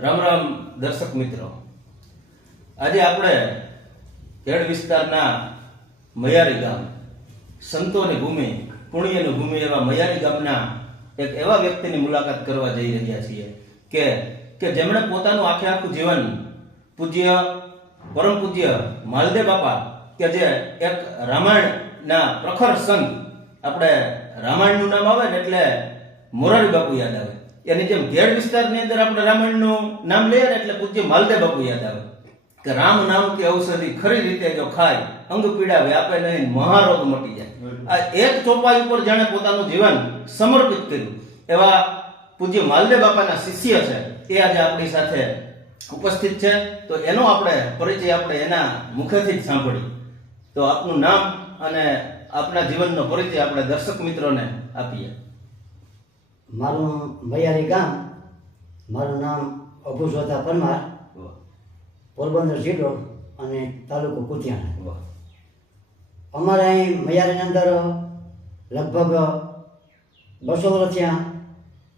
રામ રામ, દર્શક મિત્રો. આજે આપણે ખેડ વિસ્તારના મયારી ગામ, સંતોની ભૂમિ, પુણ્યની ભૂમિ એવા મયારી ગામના એક એવા વ્યક્તિની મુલાકાત કરવા જઈ રહ્યા છીએ કે કે જેમણે પોતાનું આખે આખું જીવન પૂજ્ય, પરમ પૂજ્ય માલદેવ બાપા કે જે એક રામાયણના પ્રખર સંત, આપણે રામાયણનું નામ આવે ને એટલે મોરારી બાપુ યાદ આવે. એની જેમ ઘેડ વિસ્તારની અંદર આપણે રામાયણનું નામ લઈએ ને એટલે પૂજ્ય માલદેવ બાપુ યાદ આવે. કે રામ નામ કે ઔષધિ ખરી રીતે જો ખાય, અંગ પીડા વ્યાપે નહીં, મહારોગ મટી જાય. આ એક ચોપાઈ ઉપર જાણે પોતાનું જીવન સમર્પિત કર્યું. એવા પૂજ્ય માલદેવ બાપાના શિષ્ય છે, એ આજે આપણી સાથે ઉપસ્થિત છે. તો એનો આપણે પરિચય આપણે એના મુખેથી જ સાંભળી તો આપનું નામ અને આપના જીવનનો પરિચય આપણે દર્શક મિત્રોને આપીએ. મારું મૈયારી ગામ મારું નામ અભુસોતા પરમાર પોરબંદર જિલ્લો અને તાલુકો કુતિયાણા. અમારે અહીં મૈયારીની અંદર લગભગ બસો વર્ષ ત્યાં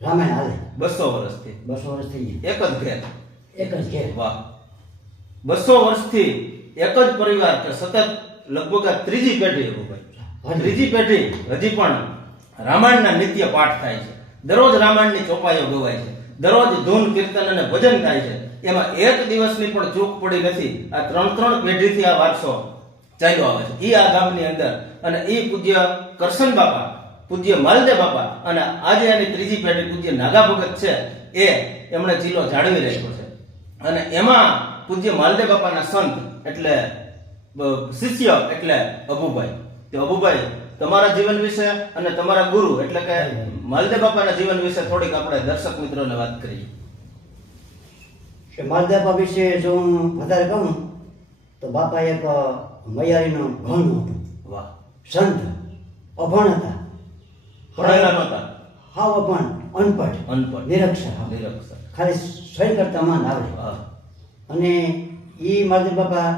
રામાયણ હાલે. બસો વર્ષથી? બસો વર્ષથી એક જ ઘેર? એક જ ઘેર. વાહ. બસો વર્ષથી એક જ પરિવાર કે સતત લગભગ આ ત્રીજી પેઢી. ત્રીજી પેઢી હજી પણ રામાયણના નિત્ય પાઠ થાય છે. દરરોજ રામાયણની ચોપાઈઓ ગવાય છે. દરરોજ ધૂન, કીર્તન અને ભજન થાય છે. એમાં એક દિવસની પણ ચૂક પડી નથી. આ ત્રણ ત્રણ પેઢીથી આ વારસો ચાલ્યો આવે છે. ઈ આ ગામની અંદર. અને ઈ પૂજ્ય કરશન બાપા, પૂજ્ય માલદેવ બાપા અને આજે એની ત્રીજી પેઢી પૂજ્ય નાગા ભગત છે, એ એમણે જિલ્લો જાળવી રાખ્યો છે. અને એમાં પૂજ્ય માલદેવ બાપાના સંત એટલે શિષ્ય એટલે અબુભાઈ તે અબુભાઈ તમારા જીવન વિશે અને તમારા ગુરુ એટલે કે માલદેવ બાપાના જીવન વિશે થોડીક આપણે દર્શક મિત્રોને વાત કરીએ. કે બાપા વિશે જો હું વધારે કહું તો બાપા એક મૈયારીનું ઘણ હતું. વાહ. સંત અભણ હતા. ભણેલા નહોતા. હાવ અભણ અનપઢ અનપઢ નિરક્ષર. નિરક્ષર. ખાલી સહી કરતા માન આવડે અને એ માલદેવ બાપા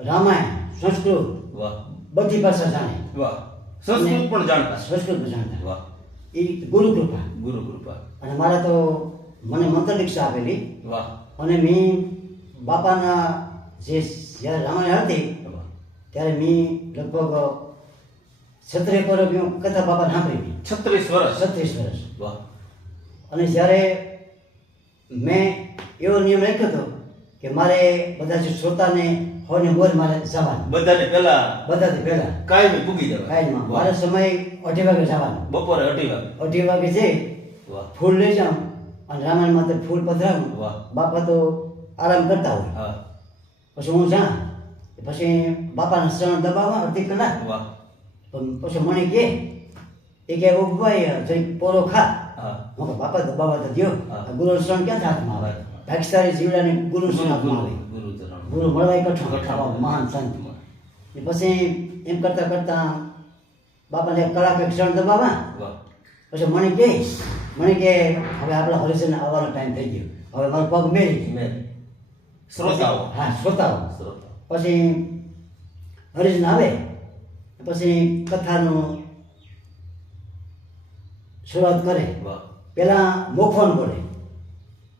રામાયણ સંસ્કૃત વાહ. બધી ભાષા જાણે. વાહ. સંસ્કૃત પણ જાણતા. સંસ્કૃત જાણતા. વાહ. એ ગુરુ કૃપા ગુરુ કૃપા. અને મારા તો મને મંત્ર દીક્ષા આપેલી. વાહ. અને મેં બાપાના જે જ્યારે રામાયણ હતી ત્યારે મેં લગભગ છત્રીસ પર મેં કથા બાપા સાંભળી છત્રીસ વર્ષ? છત્રીસ વર્ષ. વાહ. અને જ્યારે મેં એવો નિયમ રાખ્યો હતો કે મારે બધા જે શ્રોતાને હોને મોર મારે જવાનું. બધાને પહેલા બધાથી પહેલા. કાયમી પૂગી જવાય. કાયમાં વાહ. મારે સમય અઢી વાગે જવાનું. બપોરે અઢી વાગે. અઢી વાગે છે. ફૂલ લઈ જાઉં અને રામાયણ માત્ર ફૂલ પધરાવું. બાપા તો આરામ કરતા હોય. પછી હું જા પછી બાપાના શરણ દબાવવા અડધી કલાક. પછી મને કે એ કે ઉભાઈ જઈ પોરો ખા. બાપા દબાવવા તો. આ ગુરુ શરણ ક્યાં હાથમાં આવે? ભાગીસારી જીવડાને ગુરુ હાથમાં આવે ગુરુ મળવાય કઠો કઠાવા મહાન સંત. એ પછી એમ કરતા કરતા બાપાને કલાક એક ક્ષણ દબાવા પછી મને કે મને કે હવે આપણા હરિજન આવવાનો ટાઈમ થઈ ગયો. હવે મારો પગ મેરી શ્રોતાઓ. હા શ્રોતાઓ. પછી હરિજન આવે પછી કથાનો શરૂઆત કરે. પહેલાં પેલા મોફન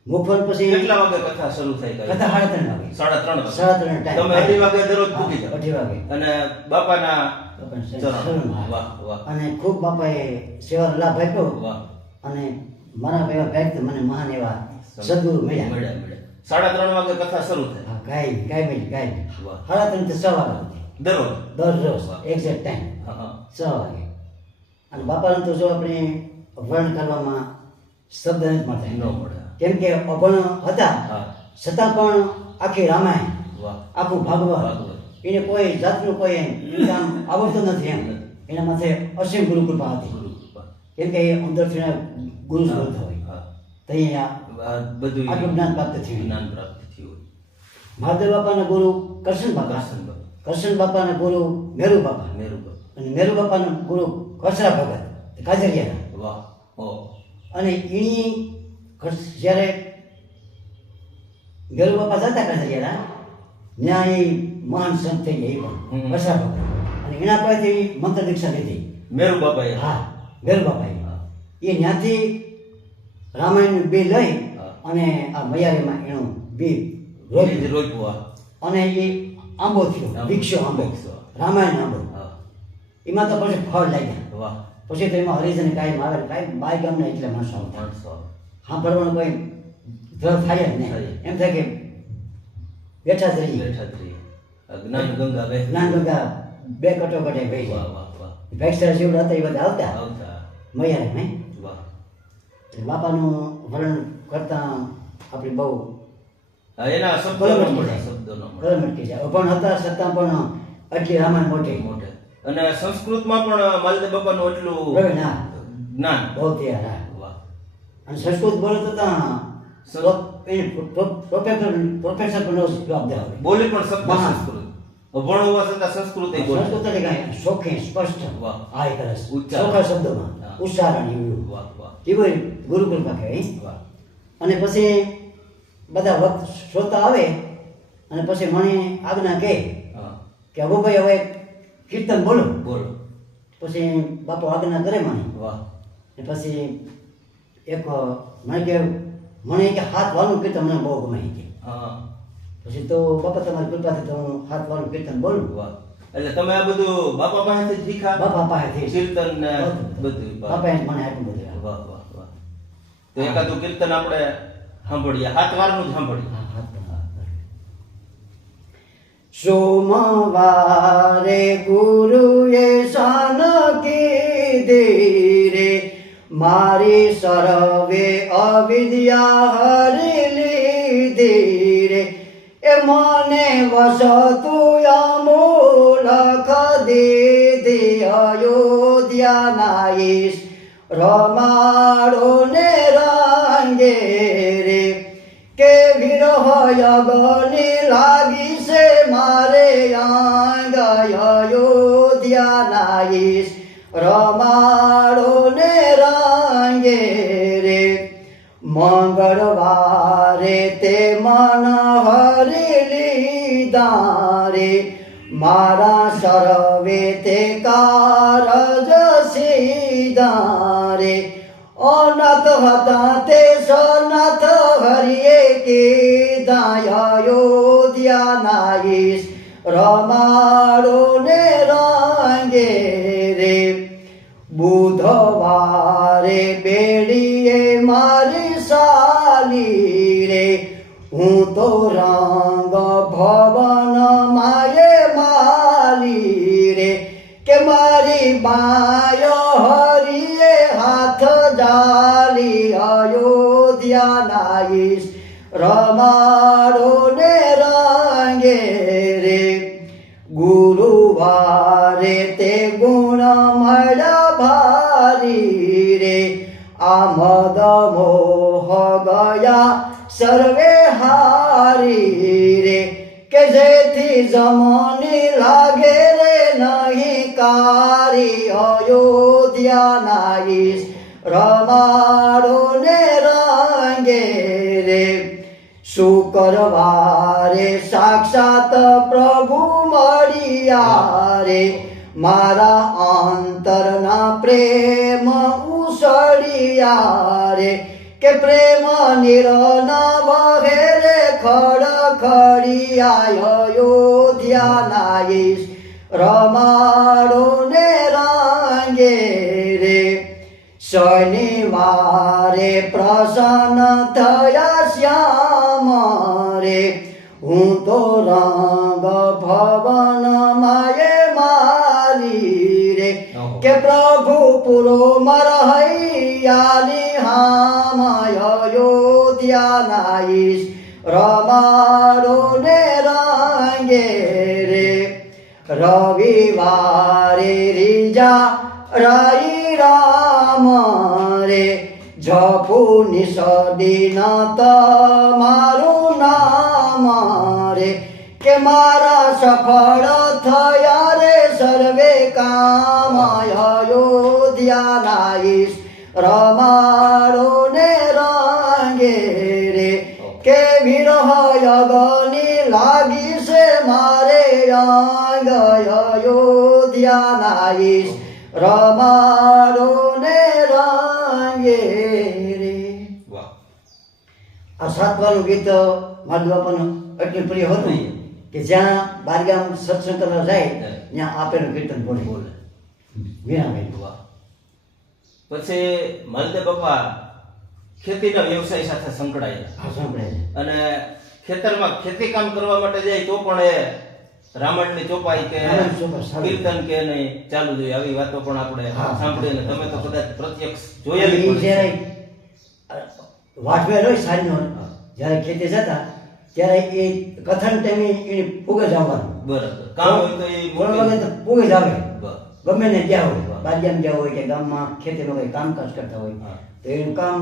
બોલે પછી કેટલા વાગે કથા શરૂ થઈ ગઈ? કથા સાડા ત્રણ વાગે. સાડા ત્રણ વાગે. સાડા ત્રણ ટાઈમ. તમે અઢી વાગે દરરોજ પૂકી જાઓ. અઢી વાગે. અને બાપાના અને ખૂબ બાપાએ સેવાનો લાભ આપ્યો. અને મારા એવા વ્યક્ત મને મહાન એવા સદગુરુ મળ્યા. સાડા ત્રણ વાગે કથા શરૂ થાય કાઈ કાંઈ મળી કાંઈ. સાડા ત્રણથી છ વાગે દરરોજ? દરરોજ એક્ઝેક્ટ ટાઈમ છ વાગે. અને બાપાને તો જો આપણે વર્ણ કરવામાં શબ્દ નથી મળતા. ન મળે. કેમ કે અભણ હતા છતાં પણ આખી રામાયણ વાહ. આખું ભાગવત. એને કોઈ જાતનું કોઈ કામ આવડતું નથી એમ. એના માથે અસીમ ગુરુ કૃપા હતી કેમ કે એ અંદરથી ગુરુ સ્વરૂપ હોય. તો અહીંયા બધું આટલું જ્ઞાન પ્રાપ્ત થયું. જ્ઞાન પ્રાપ્ત થયું મહાદેવ બાપાના ગુરુ કરશન બાપા. કરશન બાપાના ગુરુ મેરુ બાપા. મેરુ બાપા. અને મેરુ બાપાના ગુરુ કસરા ભગત કાજરિયાના. વાહ. અને એની જ્યારે ગરુ બાપા જતા કાજરિયાના ત્યાં એ મહાન સંત થઈ ગયા એ પણ કસરા બાપા અને એના પાસેથી મંત્ર દીક્ષા લીધી. મેરુ બાપાએ. હા મેરુ બાપાએ. એ ત્યાંથી રામાયણ બે લઈ અને આ મયારીમાં એનું બી. બીજ રોપ્યું અને એ આંબો થયો ભિક્ષો આંબો. રામાયણ આંબો. એમાં તો પછી ફળ લાગ્યા. પછી તો એમાં હરિજન કાંઈ મારે કાંઈ બાય ગામના એટલે માણસો આવતા. માણસો સાંભળવાનું કોઈ દ્રવ થાય જ નહીં. એમ થાય કે બેઠા જ રહીએ. બેઠા જ રહીએ. જ્ઞાન ગંગા બે જ્ઞાન ગંગા બે કટોકટે ભાઈ વાહ વાહ વાહ. ભેક્ષરા શિવ હતા એ બધા આવતા. આવતા. મૈયા નહીં? વાહ. બાપાનું વર્ણન કરતા આપણે બહુ એના શબ્દો બરાબર ન મળે શબ્દો ન મળે. ગરમ જાય પણ હતા છતાં પણ આટલી રામાયણ મોટી. મોટે. અને સંસ્કૃતમાં પણ માલદેવ બાપાનું એટલું ના જ્ઞાન. બહુ વાહ અને સંસ્કૃત બોલો તો પ્રોફેસર પ્રોફેસર પણ એવો જવાબ દેવા બોલી પણ સંસ્કૃત. અભણ હોવા છતાં સંસ્કૃત સંસ્કૃત એટલે કાંઈ શોખે સ્પષ્ટ. આ એક રસ. ચોખ્ખા શબ્દોમાં. ઉચ્ચારણ એવું એવું. ગુરુકુળ કહે કહેવાય અને પછી બધા વખત શ્રોતા આવે અને પછી મને આજ્ઞા કહે કે અબુભાઈ હવે કીર્તન બોલો. બોલો. પછી બાપુ આજ્ઞા કરે મને વાહ. પછી એક મને કે મને કે હાથ વાળું કીર્તન મને બહુ ગમે કે હા. પછી તો બાપા તમારી કૃપાથી તો હું હાથ વાળું કીર્તન બોલું. વાહ. એટલે તમે આ બધું બાપા પાસેથી જ શીખા બાપા પાસેથી કીર્તન ને બધું. બધું. વાહ. બાપાએ જ મને આપ્યું બધું. વાહ વાહ વાહ. તો એકાદું કીર્તન આપણે સાંભળીએ. હાથ વારનું જ સાંભળીએ. હા, હાથ વાળું. સોમવારે ગુરુએ શાન કીધી રે મારી સર્વે અવિદ્યા હરી લીધી રે. એ મને વસતું અમૂલખ દીધી અયોધ્યા નાઈશ રમાડો ને રાંગે રે. કે વિરહ યગની લાગી છે મારે આંગ અયોધ્યા નાઈશ રમાડો ને રાંગે મંગળવારે તે મન હરી લીધા રે મારા સર્વે તે કારજ સીધા રે અનાથ હતા તે સનાથ રમાડો ને રંગે રે ગુરુવારે તે ગુણ મળ્યા ભારી રે આમદ મોહ ગયા સર્વે હારી રે કે જેથી જમની લાગે રે નહીં કારી અયોધ્યા નાઈશ રમાડો ને રાંગે શુક્રવારે સાક્ષાત પ્રભુ મળ્યા રે મારા અંતરના પ્રેમ ઉસળિયા રે કે પ્રેમ નિરન વહે રે ખડ ખડિયા અયોધ્યા નાઈશ રમાડો ને રાંગે રે. શનિવારે પ્રસન્ન થયા શ્યામ રે. હું તો રંગ ભવન માયે મારી રે. કે પ્રભુ પુરો મરહૈયાલી હામ અયોધ્યા નાઈશ. રમાડો ને રંગે રે. રવિવારે રીજા રાઈ રામ રે જપુ નિષદીન તમારું નામ રે કે મારા સફળ થયા રે સર્વે કામ અયોધ્યા નાઈશ રમાડો ને રંગે રે કે વિરહ યગની લાગી છે મારે અંગ અયોધ્યા નાઈશ રમાડો ને રાંગે રે વાહ આ સાતવાનું ગીત મારા બાપાનું એટલું પ્રિય હતું કે જ્યાં બારગામ સત્સંગ કરવા જાય ત્યાં આપેલું કીર્તન બોલે. બોલે. વીણાભાઈ વાહ. પછી માલદેવ બાપા ખેતીના વ્યવસાય સાથે સંકળાયેલા. સાંભળે અને ખેતરમાં ખેતી કામ કરવા માટે જાય તો પણ એ રામાયણની ચોપાઈ કે કીર્તન કે નહીં ચાલુ જોઈએ આવી વાતો પણ આપણે. સાંભળીએ અને તમે તો કદાચ પ્રત્યક્ષ જોયેલી. જ્યારે વાટવેર હોય સાંજનો જ્યારે ખેતે જતા ત્યારે એ કથન ટાઈમે એને પૂગે જ આવવાનું બરાબર કામ હોય તો એ વાગે તો પૂગે જ આવે. ગમે ને ત્યાં હોય. બાજિયામાં જ્યાં હોય કે ગામમાં ખેતીમાં કંઈ કામકાજ કરતા હોય. તો એનું કામ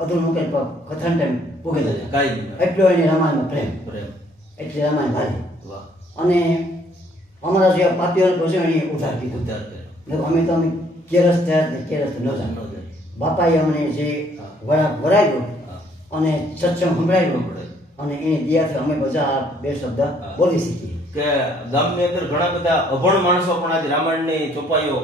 અધૂરું મૂકે કથન ટાઈમ પૂગે જ. કાંઈ એટલો એને રામાયણનો પ્રેમ પ્રેમ એટલે રામાયણ ભારે વાહ અને અમારા જે પાપીઓને પછી એને ઉધાર કીધું ઉદ્ધાર કર્યો અમે તો અમે કેરસ થયા ને કેરસ ન જાણ. બાપાએ અમને જે હા. વરા વરાવ્યો અને સત્સંગ સંભળાવ્યો. અને એની દિયાથી અમે બધા બે શબ્દ બોલી શકીએ. કે ગામની અંદર ઘણા બધા અભણ માણસો પણ આજે રામાયણની ચોપાઈઓ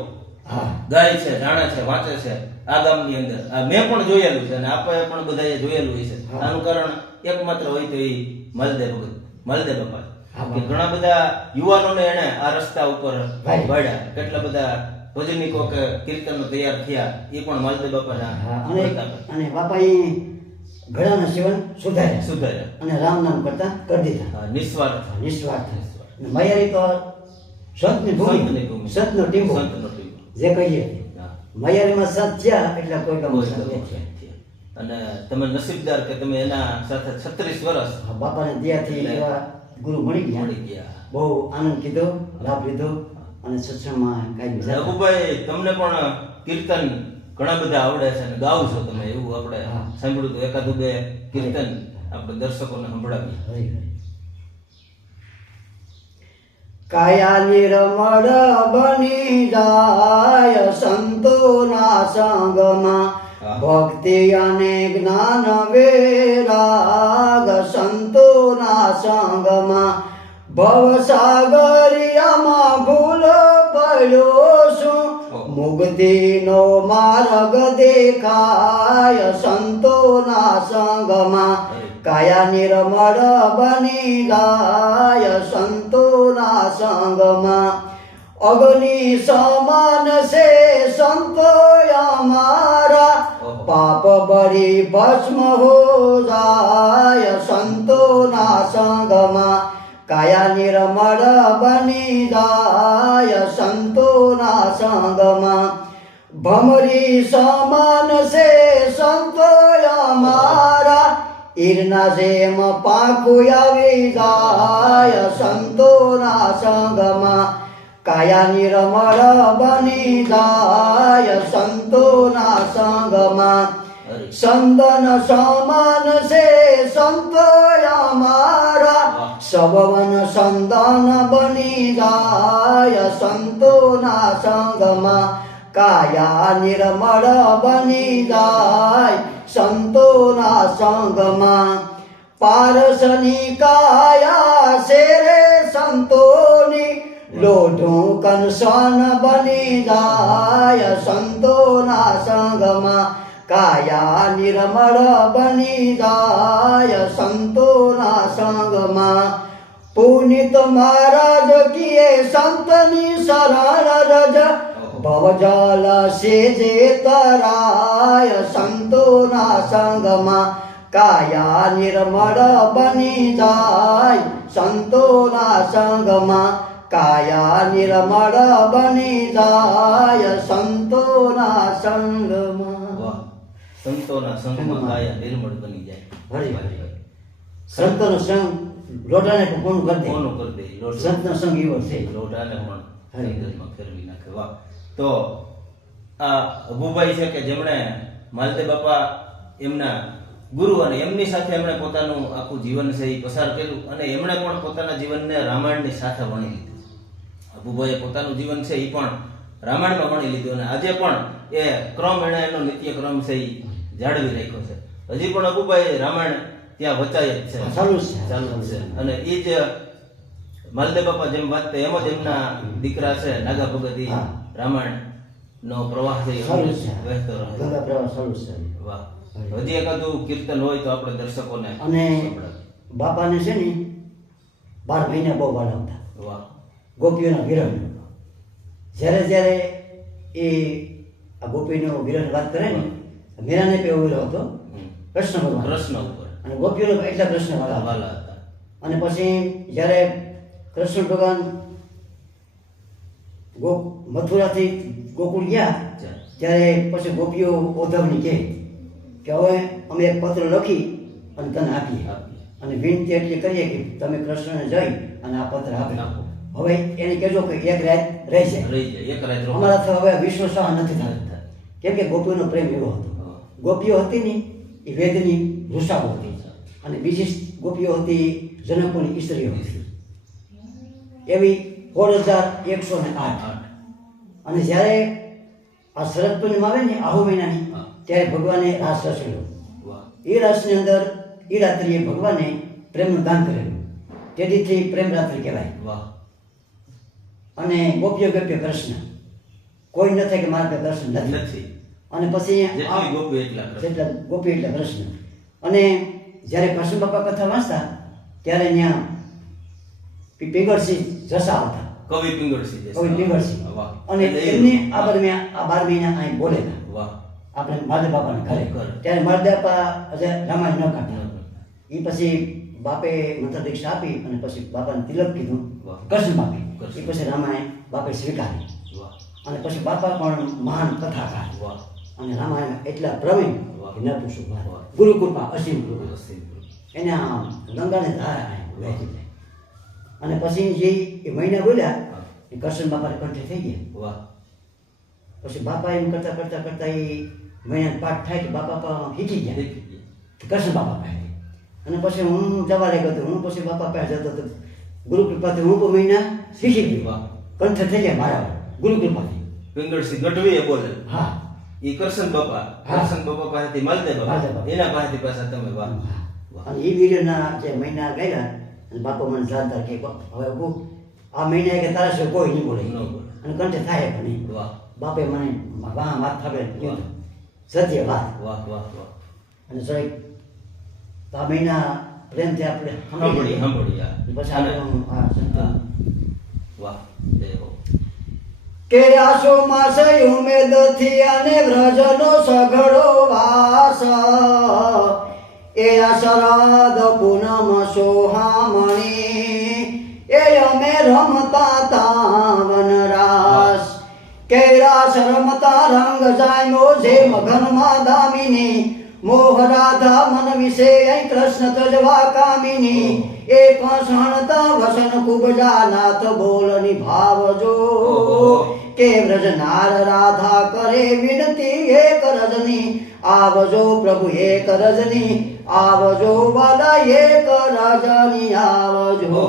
ગાય છે જાણે છે વાંચે છે આ ગામની અંદર. મેં પણ જોયેલું છે અને આપણે પણ બધાએ જોયેલું હોય છે. આનું કારણ એકમાત્ર હોય તો એ માલદેવ ભગત. માલદેવ બાપા. કે. ઘણા બધા યુવાનોને એને આ રસ્તા ઉપર. વાળ્યા કેટલા બધા ભજનિકો કે કીર્તનો તૈયાર થયા એ પણ માલદેવ બાપાના અને બાપા બાપાએ ઘડાના સેવન સુધાર્યા. સુધાર્યા. અને રામ નામ કરતા કરી દીધા. નિસ્વાર્થ. નિસ્વાર્થ. મયારી તો સંતની ભૂમિ. સંતની ટીંબો. જે કહીએ. મયારીમાં સંત થયા એટલે કોઈ કામ અને તમે નસીબદાર કે તમે એના સાથે છત્રીસ વર્ષ બાપાને દયાથી એવા ગુરુ મળી ગયા. મળી ગયા. બહુ આનંદ કીધો લાભ લીધો અને સત્સંગમાં કાંઈ રઘુભાઈ તમને પણ કીર્તન ઘણા બધા આવડે છે અને ગાવ છો તમે એવું આપણે સાંભળ્યું તો એકાદું બે કીર્તન આપણે દર્શકોને સંભળાવીએ. કાયાની હરી. બની જાય સંતોના સંગમાં. ભક્તિ અને જ્ઞાન વેરાગ सन्तो भव सागरियामा भुल भयो सु मुक्ति नो मार्ग देखाय सन्तो संगमा। काया निरमर बनिलाय सन्तो संगमा। अग्नि समान से सन्तो यमारा પાપ બળી ભસ્મ હો જાય સંતોના સંગમાં કાયા નિર્મળ બની જાય સંતોના સંગમાં ભમરી સમાન છે સંતો અમારા ઈરના જેમ પાખું આવી જાય સંતોના સંગમાં કાયા નિર્મળ બની જાય સંતોના સંગમાં. સંદન સમાન છે સંતો અમારા સવન સંદન બની જાય સંતોના સંગમાં કાયા નિર્મળ બની જાય સંતોના સંગમાં પારસની કાયા શેરે સંતોની લોઢું કંસન બની જાય, સંતોના સંગમાં કાયા નિર્મળ બની જાય, સંતોના સંગમાં. પુનિત મહારાજ કીએ સંતની શરણ રજ, ભવજલ સેજે તરાય, સંતોના સંગમાં કાયા નિર્મળ બની જાય, સંતોના સંગમાં કાયા નિર્મળ બની જાય સંતોના સંગમાં સંતોના સંગમાં કાયા નિર્મળ બની જાય હરી હરી. સંતનો સંગ લોટાને કોણ કરી દે કોનું કરી દે લોટ સંતનો સંગ એવો છે લોટાને પણ હરી. ફેરવી નાખે વાહ તો આ અભુભાઈ છે કે જેમણે માલદેવ બાપા એમના ગુરુ અને એમની સાથે એમણે પોતાનું આખું જીવન છે એ પસાર કર્યું અને એમણે પણ પોતાના જીવનને રામાયણની સાથે વણી લીધું. અભુભાઈએ પોતાનું જીવન છે એ પણ રામાયણમાં વણી લીધું અને આજે પણ એ ક્રમ એણે એનો નિત્ય ક્રમ છે એ જાળવી રાખ્યો છે. હજી પણ અબુભાઈ રામાયણ ત્યાં વચાય જ છે. ચાલુ છે. ચાલુ છે. અને એ જ માલદેવ બાપા જેમ વાત એમ જ એમના દીકરા છે નાગા ભગત રામાયણ નો પ્રવાહ છે વહેતો રહે. વાહ. હજી એકાદું કીર્તન હોય તો આપણે દર્શકોને અને. બાપાને છે ને બાર મહિને બહુ બાળવતા વાહ. ગોપીઓના વિરહ જ્યારે જ્યારે એ આ ગોપીનો વિરહ વાત કરે ને મીરાને પણ એવો હતો. કૃષ્ણ ભગવાન. કૃષ્ણ ઉપર. અને ગોપીઓ પણ એટલા કૃષ્ણ વાળા હતા. અને પછી જ્યારે કૃષ્ણ ભગવાન ગો મથુરાથી ગોકુળ ગયા ત્યારે પછી ગોપીઓ ઓધવની કહે કે હવે અમે એક પત્ર લખી અને તને આપીએ. અને વિનંતી એટલી કરીએ કે તમે કૃષ્ણને જઈ અને આ પત્ર આપી. આપો. હવે એને કહેજો કે એક રાત રહેશે. રહી એક રાત અમારાથી હવે વિશ્વ સહ નથી થતા. કેમ કે ગોપીઓનો પ્રેમ એવો હતો. ગોપીઓ હતી ને એ વેદની વૃષાઓ હતી. અને બીજી ગોપીઓ હતી જનકોની સ્ત્રીઓ હતી. એવી સોળ હજાર એકસો ને આઠ. અને જ્યારે આ શરદ પૂર્ણિમા આવે ને આહુ મહિનાની ત્યારે ભગવાને રાસ રચેલો. એ રાસની અંદર એ રાત્રિએ ભગવાને પ્રેમનું દાન કરેલું. તેથી પ્રેમ રાત્રિ કહેવાય. વાહ. અને ગોપીઓ ગોપ્ય કૃષ્ણ. કોઈ ન થાય કે મારા પાસે કૃષ્ણ નથી. નથી. અને પછી જેટલી ગોપી એટલા કૃષ્ણ. અને જ્યારે કૃષ્ણ બાપા કથા વાંચતા ત્યારે ત્યાં પી- પીગળસિંહ જસા હતા કવિ પિંગળસિંહ કવિ. પીગળસિંહ. અને એમને આ દરમિયાન આ બાર મહિના અહીં બોલેલા. આપણે માધવ બાપાને ઘરે. ત્યારે મહાદેવ બાપા રામાયણ ન ન કાઢતા એ પછી બાપે મંત્ર દીક્ષા આપી અને પછી બાપાને તિલક કીધું. કૃષ્ણ બાપે એ પછી રામાયણ બાપે સ્વીકારી. અને પછી બાપા પણ મહાન કથાકાર. અને રામાયણ એટલા પ્રવીણ ન પૂછું ગુરુ કૃપા. અસીમ ગુરુ એને ગંગાને ધારા વહેતી અને પછી જે એ મહિના બોલ્યા એ કૃષ્ણ બાપાને કંઠે થઈ ગયા. વાહ. પછી બાપા એમ કરતા કરતા કરતા એ મહિના પાઠ થાય કે બાપા શીખી ગયા. કૃષ્ણ બાપા પાસે. અને પછી હું જવા લાગ્યો હતો હું પછી બાપા પાસે જતો હતો ગુરુ કૃપાથી હું પણ મહિના શીખી ગયો કંઠ થઈ ગયા મારા. ગુરુ કૃપાથી. પિંગળસિંહ ગઢવી એ બોલે. હા. એ કરશન બાપા. કરશન બાપા પાસેથી માલદે બાપા. એના પાસેથી પાછા તમે વાહ. અને એ વિડીયોના જે મહિના ગયા અને બાપા મને જાણતા કે હવે આ મહિના કે તારા છે કોઈ નહીં બોલે. અને કંઠે થાય પણ નહીં. વાહ. બાપે મને વાહ વાત થાપે સત્ય વાત. વાહ વાહ વાહ. અને સાહેબ આ મહિના પ્રેમથી આપણે સાંભળી સાંભળી. પછી આપણે હા સંતો. હા. વાહ જય હો. કે આસો માસે ઉમેદથી અને વ્રજનો સઘળો વાસ. એ શરદ પૂનમ સોહામણી. એ અમે રમતા તાવન રાસ. કે રાસ રમતા રંગ જામ્યો છે મગનમાં દામિની. મોહ રાધા મન વિશે અહીં કૃષ્ણ તજવા કામિની. એ કસણતા વસન ખૂબ જાનાથ બોલ નિભાવજો કે વ્રજનાર રાધા કરે વિનતી એક રજની. આવજો પ્રભુ એક રજની. આવજો વાલા એક રજની આવજો.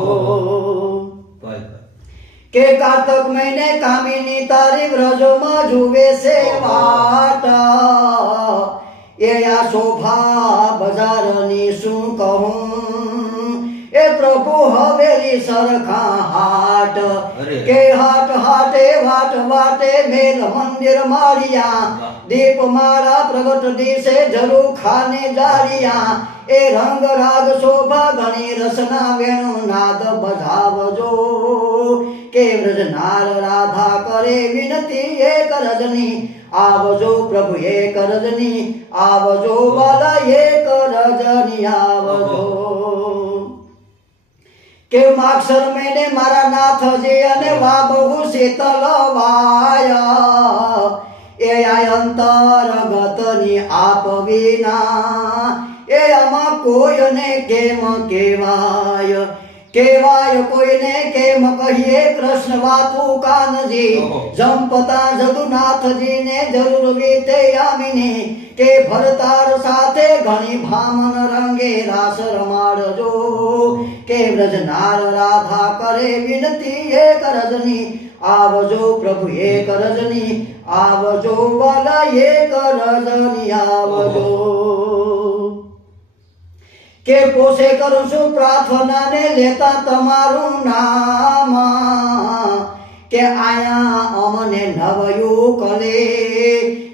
કે કારતક મહિને કામિની તારી વ્રજોમાં જુવે છે વાટ એ આ શોભા બજારની શું કહું? એ પ્રભુ હવેલી સરખા હાટ. કે હાટ હાટે વાટ વાટે મેલ મંદિર મારિયા. દીપ મારા પ્રગટ દિશે જરૂર ખાને દારિયા એ રંગ રાગ શોભા ગણી રસના વેણુ નાદ બધાવજો કે વ્રજનાર રાધા કરે વિનતી એક રજની. આવજો પ્રભુ એક રજની. આવજો વાલા એક રજની. આવજો. કે માક્ષર મેને મારા નાથ જે અને વા બહુ શીતલ વાય. એ અંતરગતની આપ વિના. એ આમાં કોઈને કેમ કેવાય કેવાય કોઈને કેમ કહીએ કૃષ્ણ વાતું કાનજી? જંપતા જંપતા જદુનાથજીને જરૂર વીતે યામિની કે ભરતાર સાથે ઘણી ભામન રંગે રાસ રમાડજો. કે વ્રજનાર રાધા કરે વિનતી એ કરજની આવજો પ્રભુ એ કરજની આવજો બલ એ કરજની આવજો. કે પોષે કરું છું પ્રાર્થના ને લેતા તમારું નામ. કે આયા અમને નવયું કલે,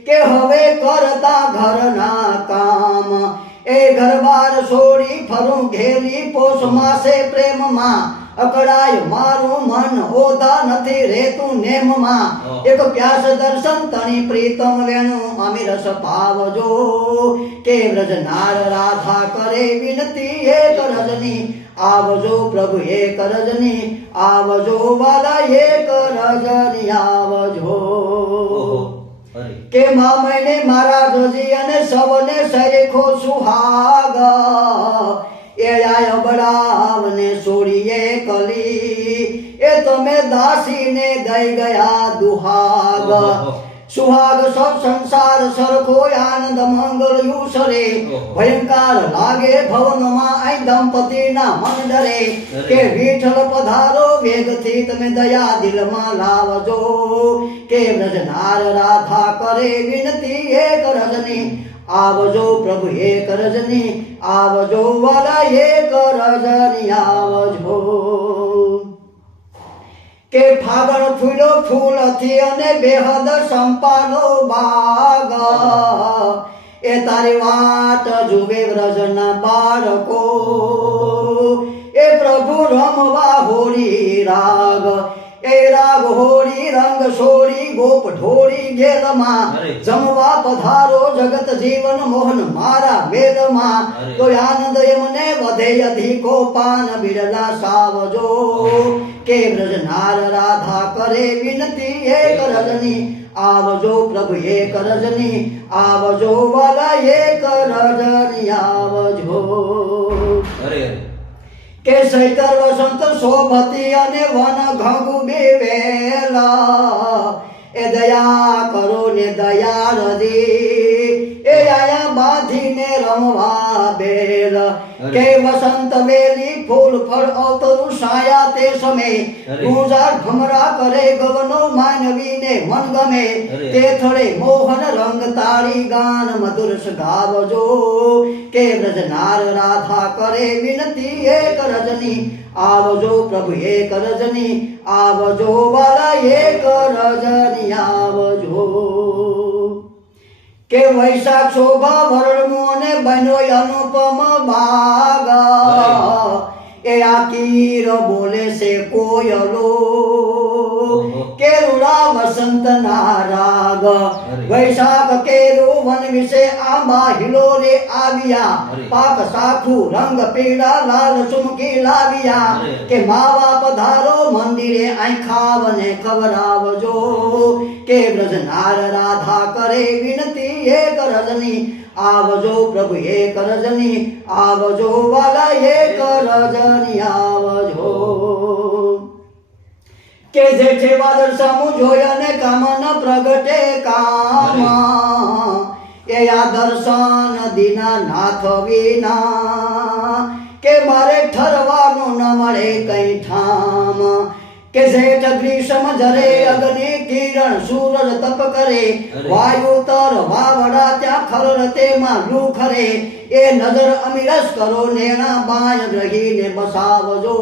કે હવે કરતા ઘરના કામ. એ ઘરબાર છોડી ફરું ઘેરી પોષ માસે પ્રેમમાં. અકળાય મારું મન ઓધા નથી રેતું નેમમાં ઓહ. એક પ્યાસ દર્શન તણી પ્રીતમ વેણુ અમી રસ પાવજો કે વ્રજનાર રાધા કરે વિનતી એક રજની આવજો પ્રભુ એક રજની આવજો વાલા એક રજની આવજો ઓહો અરે કે મામઈને મારા જોજી અને સૌને સરેખો સુહાગ એ આય બળાવને છોડીએ કલી. એ તમે દાસીને દઈ ગયા દુહાગ. સુહાગ સબ સંસાર સરખો આનંદ મંગલ યુસરે. ભયંકર લાગે ભવનમાં આઈ દંપતીના મન ડરે કે વિઠ્ઠલ પધારો વેગથી તમે દયા દિલમાં લાવજો. કે વ્રજનાર રાધા કરે વિનતી એક રજની. આવજો પ્રભુ હે રજની આવજો વાલા હે રજની આવજો. કે ફાગણ ફૂલો ફૂલથી અને બેહદ સંપાનો બાગ. એ તારી વાત જુવે વ્રજના બાળકો. એ પ્રભુ રમવા હોરી રાગ. એ રાગ હોરી રંગ સોરી ગોપ ઢોરી ગેલમાં અરે. જમવા પધારો જગત જીવન મોહન મારા વેદમાં અરે. તો આનંદ એમને વધે અધિકો પાન બિરલા સાવજો કે વ્રજનાર રાધા કરે વિનતી એક રજની આવજો પ્રભુ એક રજની આવજો વાલા એક રજની આવજો અરે અરે કે સૈતર વસંત શોભતી અને વન ઘંગુ બેવેલા. એ દયા કરો ને દયા રદી એ આયા બાંધીને રમવા બેલ. કે વસંત વેલી ફૂલ ફળ અવતરું સાયા તે સમય. ગુંજાર ભમરા કરે ગગનો માનવીને મન ગમે. તે થળે મોહન રંગ તારી ગાન મધુર ગાવજો કે વ્રજનાર રાધા કરે વિનતી એક રજની. આવજો પ્રભુ એક રજની. આવજો વાલા એક રજની. આવજો. કે વૈશાખ શોભા વરણમું અને બન્યો અનુપમ બાગ એ આકીર બોલે છે કોયલો. કેરુડા વસંત ના રાગ. વૈશાખ કેરુ વન વિશે આંબા હિલોરે આવ્યા. પાક સાખું રંગ પીળા લાલ ચુમકી લાવ્યા. કે માવા પધારો મંદિરે આઈ ખાવને ખવડાવજો કે વ્રજનાર રાધા કરે વિનતી એક રજની આવજો પ્રભુ એક રજની આવજો વાલા એક રજની આવજો કે જેઠે વાદળ સામું જોયા ને કામન પ્રગટે કામ એ આ દર્શન દિના નાથ વિના. કે મારે ઠરવાનું ન કે જે ગ્રીષ્મ જરે અગ્નિ કિરણ સૂરજ તપ કરે. વાયુ તર વાવડા ત્યાં ખર તેમાં લુ ખરે. એ નજર અમીરસ કરો નેણા બાય ગ્રહીને બસાવજો.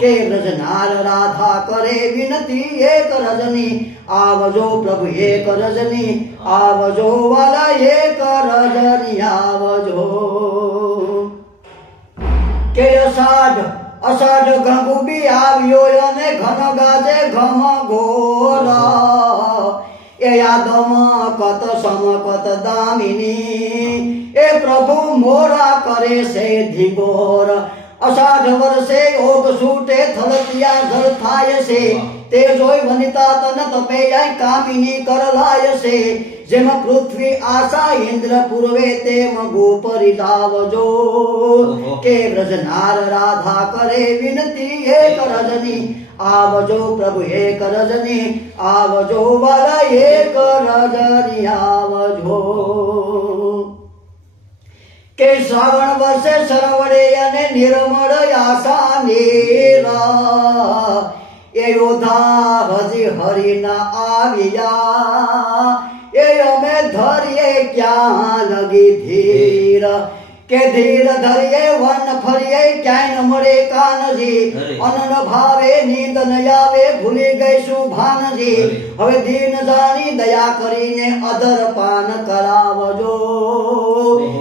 કે રજનાર રાધા કરે વિનતી એક રજની આવજો પ્રભુ એક રજની આવજો વાલા એક રજની આવજો. કે અષાઢ અષાઢ ગંગુબી આવ્યો અને ઘન ગાજે ઘમ ઘોર. એ યાદમ કત સમકત દામિની. એ પ્રભુ મોરા કરે છે ધીગોર અષાઢ વર્ષે ઓગ સૂટે થલતિયા ઘર થાય છે. તે જોઈ વનિતા તન તપે જાય કામિની કરલાય છે જેમ પૃથ્વી આશા ઇન્દ્ર પૂર્વે તેમ ગોપરી લાવજો કે વ્રજનાર રાધા કરે વિનતી હે કરજની આવજો પ્રભુ હે કરજની આવજો વાલા હે કરજની આવજો. કે શ્રાવણ વર્ષે સરવડે અને નિર્મળ આશા નીરા. એ યોધા હજી હરિના આવ્યા. એ અમે ધરીએ ક્યાં લગી ધીર? કે ધીર ધરીએ વન ફરીએ ક્યાંય ન મળે કાનજી. અનન ભાવે નીંદ ન આવે ભૂલી ગઈ શું ભાનજી હવે દીન દાની દયા કરીને અધર પાન કરાવજો.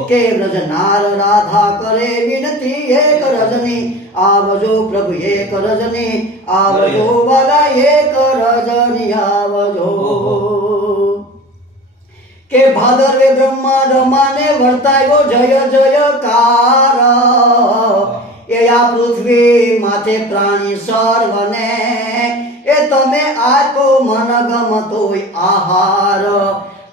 કે રજનાર રાધા કરે વિનતી એક રજની આવજો પ્રભુ એક રજની આવજો વાલા એક રજની આવજો. કે ભાદરવે બ્રહ્માંડ માને વર્તાયો જય જયકાર. એ આ પૃથ્વી માથે પ્રાણી સર્વને એ તમે આપો મન ગમતો આહાર.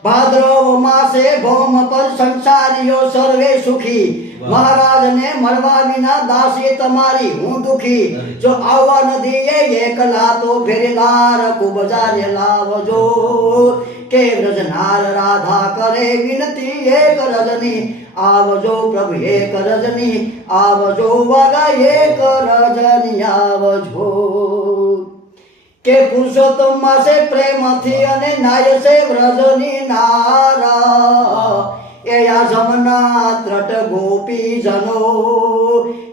ભાદ્રવ માસે ભૌમ પર સંસારીઓ સર્વે સુખી. મહારાજને મળવા વિના દાસી તમારી હું દુખી. જો આવવા નથી એ એકલા તો ફેરીદાર કુબજાને લાવજો. કે રજનાર રાધા કરે વિનતી એક રજની આવજો પ્રભુ એક રજની આવજો. વાગા એક રજની આવજો. કે પુરુષોત્તમ માસે પ્રેમથી અને નાય છે વ્રજની નારા. એ આ જમના ત્રટ ગોપી જનો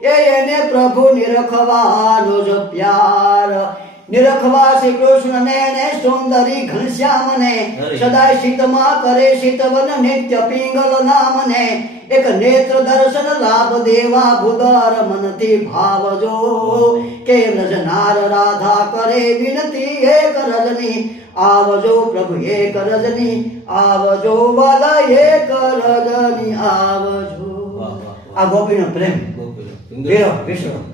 એ એને પ્રભુ નિરખવાનો જ પ્યાર. નિરખવા કૃષ્ણને કૃષ્ણ ને સુંદરી ઘનશ્યામને. સદાય શીતમાં કરે શીતવન નિત્ય પિંગલ નામને એક નેત્ર દર્શન લાભ દેવા ભૂદર મનથી ભાવજો કે રજનાર રાધા કરે વિનતી એક રજની આવજો પ્રભુ એક રજની આવજો વાલા એક રજની આવજો. આ ગોપીનો પ્રેમ. વેરો વિશ્વ